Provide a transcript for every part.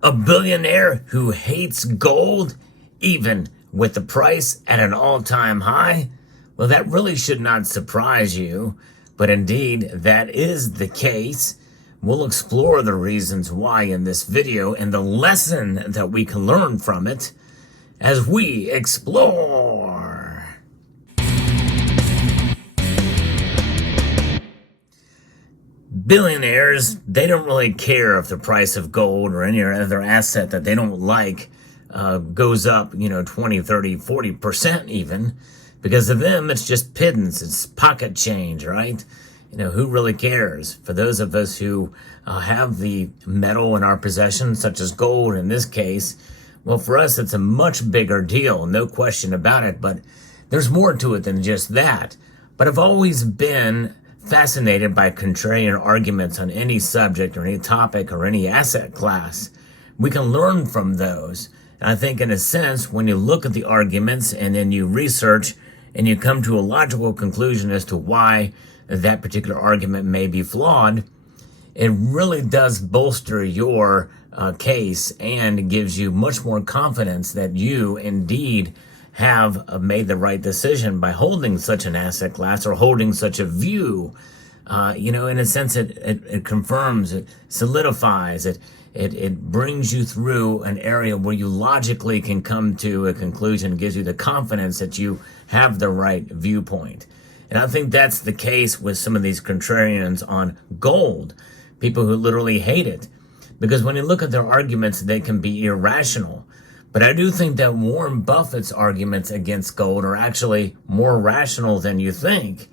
A billionaire who hates gold, even with the price at an all-time high? Well, that really should not surprise you, but indeed, that is the case. We'll explore the reasons why in this video and the lesson that we can learn from it as we explore. Billionaires, they don't really care if the price of gold or any other asset that they don't like goes up, 20, 30, 40% even. Because of them, it's just pittance, it's pocket change, right? Who really cares? For those of us who have the metal in our possession, such as gold in this case, well, for us, it's a much bigger deal, no question about it. But there's more to it than just that. But I've always been fascinated by contrarian arguments on any subject or any topic or any asset class. We can learn from those. And I think in a sense, when you look at the arguments and then you research and you come to a logical conclusion as to why that particular argument may be flawed, it really does bolster your case and gives you much more confidence that you indeed have made the right decision by holding such an asset class or holding such a view. In a sense, it confirms, it solidifies, it brings you through an area where you logically can come to a conclusion, gives you the confidence that you have the right viewpoint. And I think that's the case with some of these contrarians on gold, people who literally hate it. Because when you look at their arguments, they can be irrational. But I do think that Warren Buffett's arguments against gold are actually more rational than you think.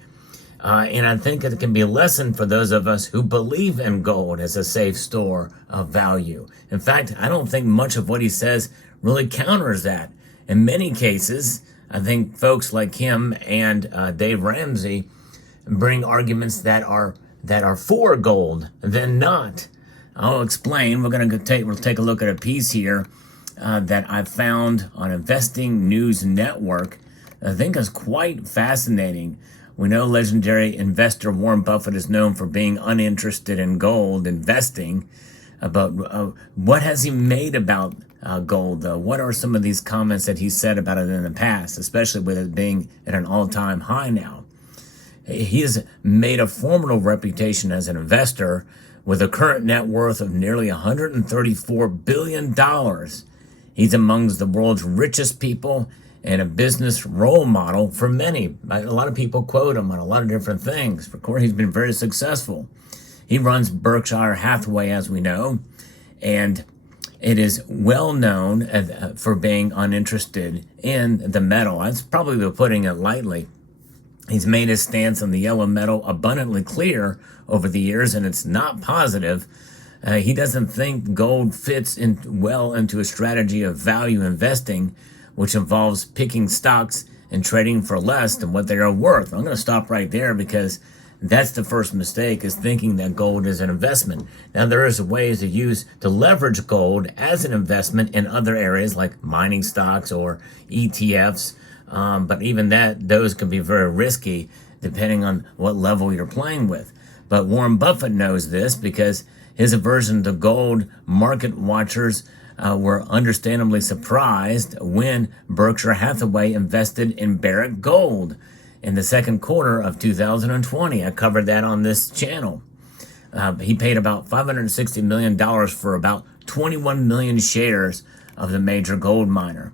And I think it can be a lesson for those of us who believe in gold as a safe store of value. In fact, I don't think much of what he says really counters that. In many cases, I think folks like him and Dave Ramsey bring arguments that are for gold than not. I'll explain. We'll take a look at a piece here that I found on Investing News Network. I think is quite fascinating. We know legendary investor Warren Buffett is known for being uninterested in gold investing. But what has he made about gold, though? What are some of these comments that he said about it in the past, especially with it being at an all-time high now? He has made a formidable reputation as an investor with a current net worth of nearly $134 billion. He's amongst the world's richest people and a business role model for many. A lot of people quote him on a lot of different things. Of course, he's been very successful. He runs Berkshire Hathaway, as we know, and it is well known for being uninterested in the metal. That's probably putting it lightly. He's made his stance on the yellow metal abundantly clear over the years, and it's not positive. He doesn't think gold fits well into a strategy of value investing, which involves picking stocks and trading for less than what they are worth. I'm going to stop right there because that's the first mistake, is thinking that gold is an investment. Now, there is ways to leverage gold as an investment in other areas like mining stocks or ETFs. But even those can be very risky depending on what level you're playing with. But Warren Buffett knows this because his aversion to gold market watchers were understandably surprised when Berkshire Hathaway invested in Barrick Gold in the second quarter of 2020. I covered that on this channel. He paid about $560 million for about 21 million shares of the major gold miner.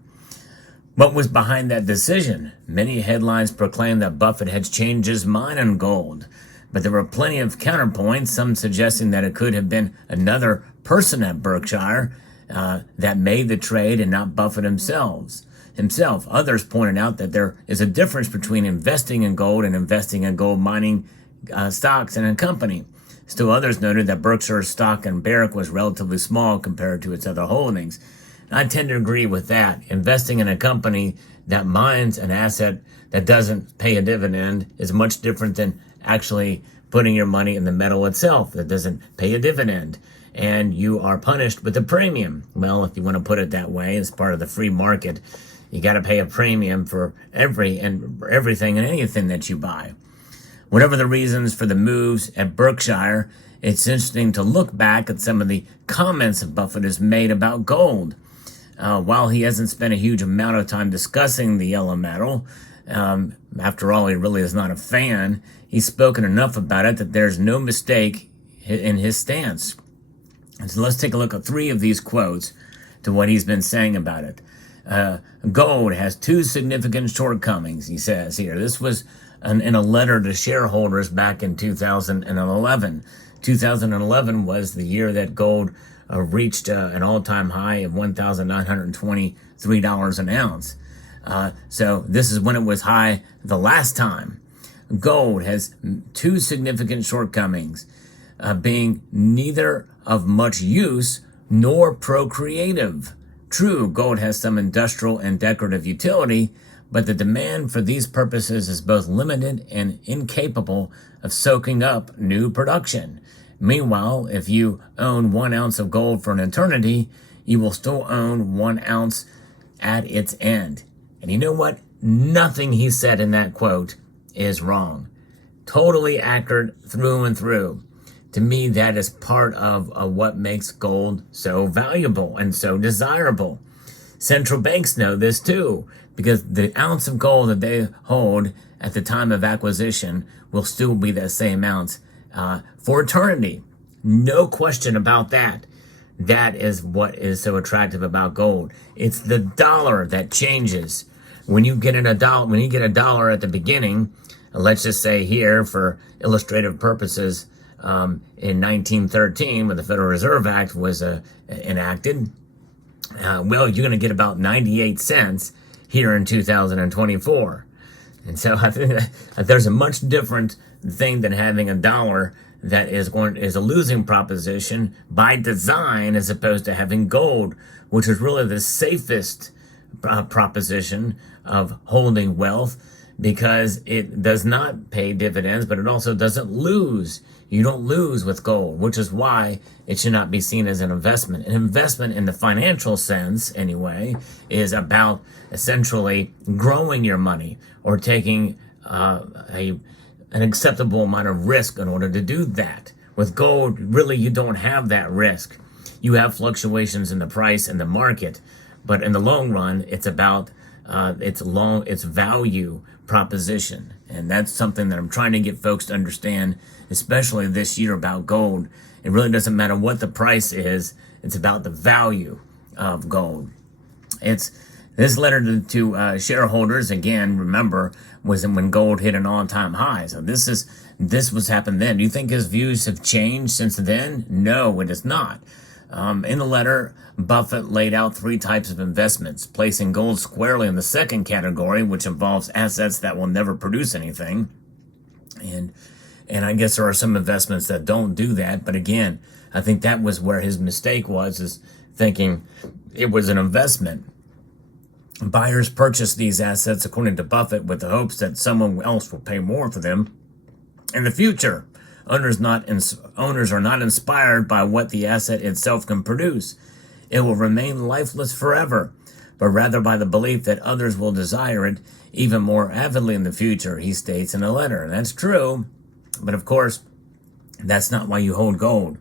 What was behind that decision? Many headlines proclaimed that Buffett had changed his mind on gold, but there were plenty of counterpoints, some suggesting that it could have been another person at Berkshire that made the trade and not Buffett himself. Others pointed out that there is a difference between investing in gold and investing in gold mining stocks in a company. Still others noted that Berkshire's stock in Barrick was relatively small compared to its other holdings. I tend to agree with that. Investing in a company that mines an asset that doesn't pay a dividend is much different than actually putting your money in the metal itself that doesn't pay a dividend. And you are punished with a premium. Well, if you want to put it that way, as part of the free market, you got to pay a premium for everything and anything that you buy. Whatever the reasons for the moves at Berkshire, it's interesting to look back at some of the comments that Buffett has made about gold. While he hasn't spent a huge amount of time discussing the yellow metal, after all, he really is not a fan, he's spoken enough about it that there's no mistake in his stance. And so let's take a look at 3 of these quotes to what he's been saying about it. Gold has 2 significant shortcomings, he says here. This was in a letter to shareholders back in 2011. 2011 was the year that gold reached an all-time high of $1,923 an ounce. So this is when it was high the last time. Gold has 2 significant shortcomings, being neither of much use nor procreative. True, gold has some industrial and decorative utility, but the demand for these purposes is both limited and incapable of soaking up new production. Meanwhile, if you own 1 ounce of gold for an eternity, you will still own 1 ounce at its end. And you know what? Nothing he said in that quote is wrong. Totally accurate through and through. To me, that is part of what makes gold so valuable and so desirable. Central banks know this too, because the ounce of gold that they hold at the time of acquisition will still be that same ounce for eternity. No question about that. That is what is so attractive about gold. It's the dollar that changes. When you get a dollar at the beginning, let's just say here for illustrative purposes, in 1913, when the Federal Reserve Act was enacted, well, you're going to get about 98 cents here in 2024. And so I think that there's a much different thing than having a dollar that is a losing proposition by design, as opposed to having gold, which is really the safest proposition of holding wealth, because it does not pay dividends, but it also doesn't lose. You don't lose with gold, which is why it should not be seen as an investment. An investment in the financial sense, anyway, is about essentially growing your money or taking an acceptable amount of risk in order to do that. With gold, really, you don't have that risk. You have fluctuations in the price and the market, but in the long run, it's about its value proposition. And that's something that I'm trying to get folks to understand, especially this year about gold. It really doesn't matter what the price is. It's about the value of gold. It's this letter to shareholders, again, remember, was when gold hit an all-time high. So this was happened then. Do you think his views have changed since then? No, it has not. In the letter, Buffett laid out 3 types of investments, placing gold squarely in the second category, which involves assets that will never produce anything. And I guess there are some investments that don't do that. But again, I think that was where his mistake was, is thinking it was an investment. Buyers purchase these assets, according to Buffett, with the hopes that someone else will pay more for them in the future. Owners are not inspired by what the asset itself can produce. It will remain lifeless forever, but rather by the belief that others will desire it even more avidly in the future, he states in a letter. And that's true, but of course, that's not why you hold gold.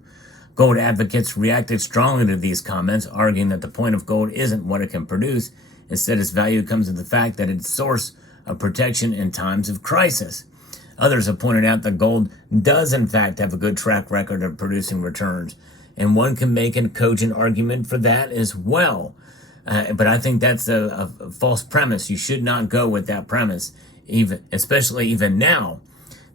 Gold advocates reacted strongly to these comments, arguing that the point of gold isn't what it can produce. Instead, its value comes in the fact that it's a source of protection in times of crisis. Others have pointed out that gold does, in fact, have a good track record of producing returns, and one can make a cogent argument for that as well. But I think that's a false premise. You should not go with that premise, especially even now.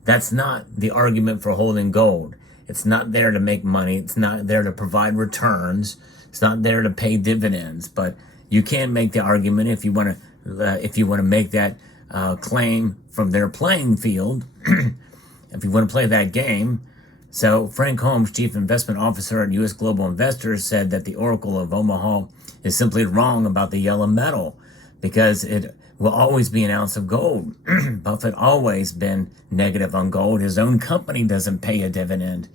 That's not the argument for holding gold. It's not there to make money. It's not there to provide returns. It's not there to pay dividends. But you can make the argument if you want to make that claim from their playing field, if you want to play that game. So Frank Holmes, Chief Investment Officer at U.S. Global Investors, said that the Oracle of Omaha is simply wrong about the yellow metal because it will always be an ounce of gold. Buffett always been negative on gold. His own company doesn't pay a dividend.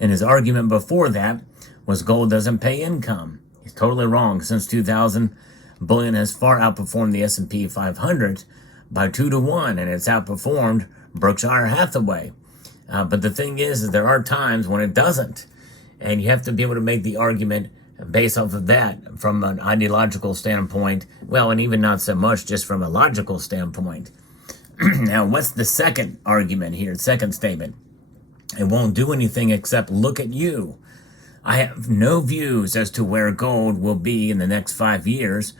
And his argument before that was gold doesn't pay income. He's totally wrong. Since 2000, bullion has far outperformed the S&P 500 by 2 to 1, and it's outperformed Berkshire Hathaway. But the thing is there are times when it doesn't. And you have to be able to make the argument based off of that from an ideological standpoint. Well, and even not so much just from a logical standpoint. Now, what's the second argument here? Second statement. It won't do anything except look at you. I have no views as to where gold will be in the next 5 years,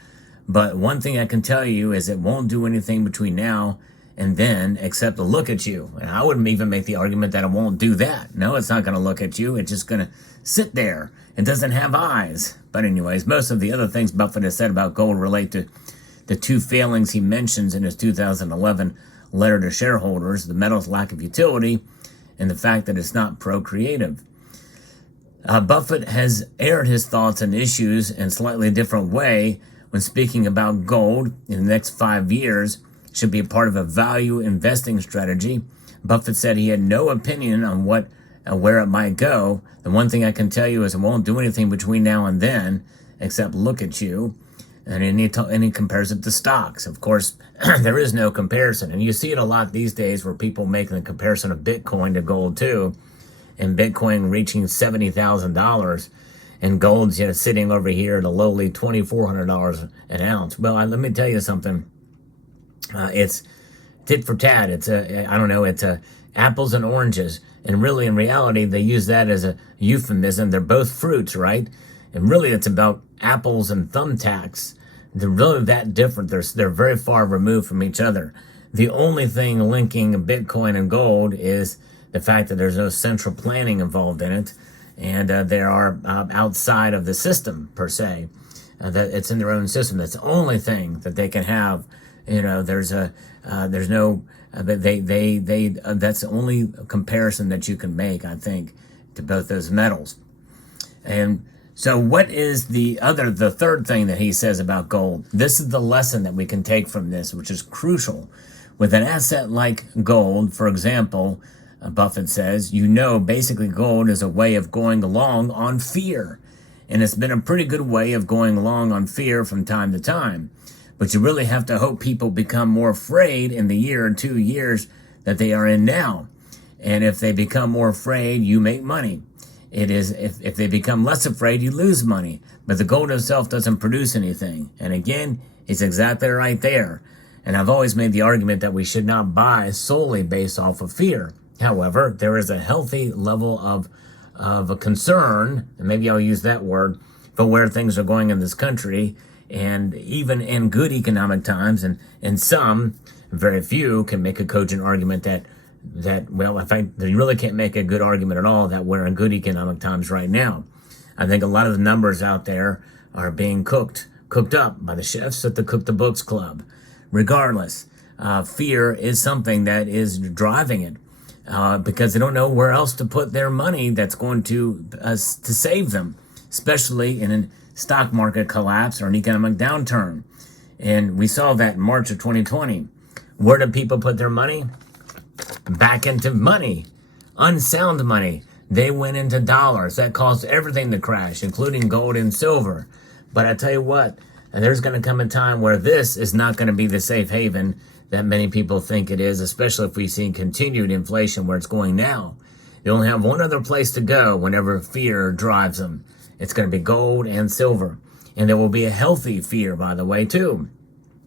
but one thing I can tell you is it won't do anything between now and then except to look at you. And I wouldn't even make the argument that it won't do that. No, it's not going to look at you. It's just going to sit there. It doesn't have eyes. But anyways, most of the other things Buffett has said about gold relate to the two failings he mentions in his 2011 letter to shareholders: the metal's lack of utility and the fact that it's not procreative. Buffett has aired his thoughts and issues in a slightly different way when speaking about gold in the next 5 years should be a part of a value investing strategy. Buffett said he had no opinion on where it might go. The one thing I can tell you is it won't do anything between now and then except look at you. And he compares it to stocks. Of course, there is no comparison. And you see it a lot these days where people make the comparison of Bitcoin to gold too. And Bitcoin reaching $70,000 and gold's sitting over here at a lowly $2,400 an ounce. Well, let me tell you something. It's tit for tat. It's apples and oranges. And really, in reality, they use that as a euphemism. They're both fruits, right? And really, it's about apples and thumbtacks. They're really that different. They're very far removed from each other. The only thing linking Bitcoin and gold is the fact that there's no central planning involved in it, and they are outside of the system per se. That it's in their own system. That's the only thing that they can have. There's no. That's the only comparison that you can make, I think, to both those metals. And so, what is the third thing that he says about gold? This is the lesson that we can take from this, which is crucial. With an asset like gold, for example, Buffett says, basically gold is a way of going along on fear. And it's been a pretty good way of going along on fear from time to time. But you really have to hope people become more afraid in the year or 2 years that they are in now. And if they become more afraid, you make money. It is if they become less afraid, you lose money. But the gold itself doesn't produce anything. And again, it's exactly right there. And I've always made the argument that we should not buy solely based off of fear. However, there is a healthy level of a concern, and maybe I'll use that word, for where things are going in this country. And even in good economic times, and some, very few, can make a cogent argument that in fact, they really can't make a good argument at all that we're in good economic times right now. I think a lot of the numbers out there are being cooked up by the chefs at the Cook the Books Club. Regardless, fear is something that is driving it because they don't know where else to put their money that's going to save them, especially in a stock market collapse or an economic downturn. And we saw that in March of 2020. Where did people put their money? Back into money, unsound money. They went into dollars. That caused everything to crash, including gold and silver. But I tell you what, there's going to come a time where this is not going to be the safe haven that many people think it is, especially if we see continued inflation where it's going now. They only have one other place to go whenever fear drives them. It's going to be gold and silver. And there will be a healthy fear, by the way, too.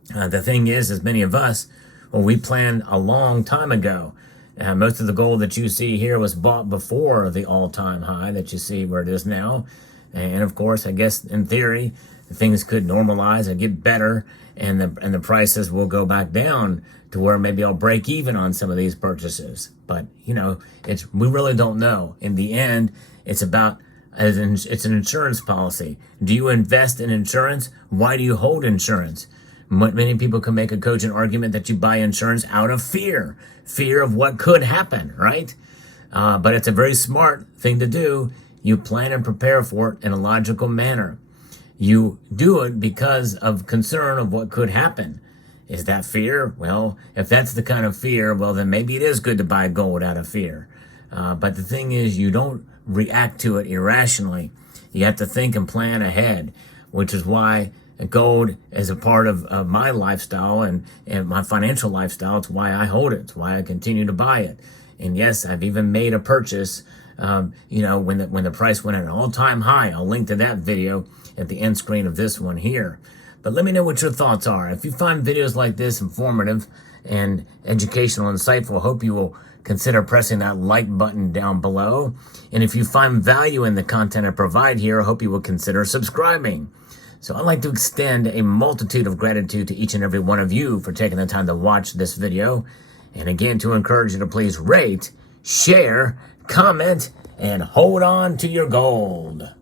The thing is, as many of us, we planned a long time ago. Most of the gold that you see here was bought before the all-time high that you see where it is now. And of course, I guess in theory, things could normalize and get better, and the prices will go back down to where maybe I'll break even on some of these purchases. But we really don't know. In the end, it's an insurance policy. Do you invest in insurance? Why do you hold insurance? Many people can make a cogent argument that you buy insurance out of fear of what could happen, right? But it's a very smart thing to do. You plan and prepare for it in a logical manner. You do it because of concern of what could happen. Is that fear? Well, if that's the kind of fear, well, then maybe it is good to buy gold out of fear. But the thing is, you don't react to it irrationally. You have to think and plan ahead, which is why gold is a part of my lifestyle and my financial lifestyle. It's why I hold it. It's why I continue to buy it. And yes, I've even made a purchase, when the price went at an all-time high. I'll link to that video at the end screen of this one here. But let me know what your thoughts are. If you find videos like this informative and educational and insightful, I hope you will consider pressing that like button down below. And if you find value in the content I provide here, I hope you will consider subscribing. So I'd like to extend a multitude of gratitude to each and every one of you for taking the time to watch this video. And again, to encourage you to please rate, share, comment, and hold on to your gold.